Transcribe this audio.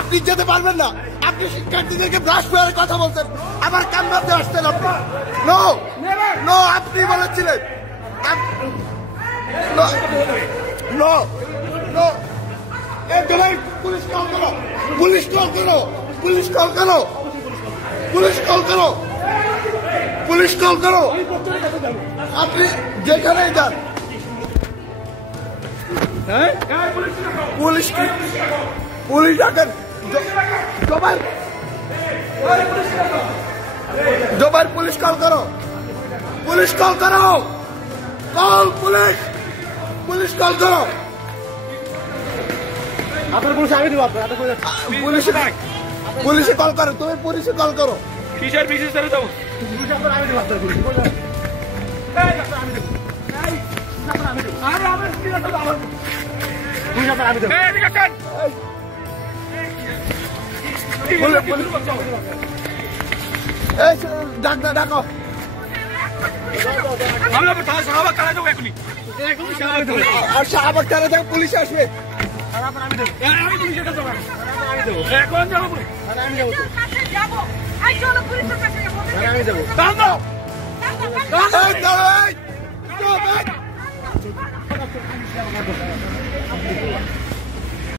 আপনি যেতে পারবেন না। আপনি শিক্ষার্থীদেরকে ব্রাশ করে কথা বলছেন, আবার কান্নাতে আসছেন আপনি। নো নো, আপনি বলেছিলেন। নো নো, পুলিশ কল করো, পুলিশ কল করো, পুলিশ কল করো, পুলিশ কল করো, পুলিশ কল করো। আপনি যেখানেই যান পুলিশ পুলিশ ডাকেন। জোবাইর পুলিশ কল করো, পুলিশ কল করো, কল পুলিশ, পুলিশ কল করো। আপনার পুলিশ আমি দেবো, পুলিশে কল করো, তুমি পুলিশে কল করো। কিসের বিশেষ করে দেবো আমি দেবো, আপনার পুলিশ ডাকো। আর শাহবাগ থানা থেকে পুলিশ আসবে। আমি যাবো।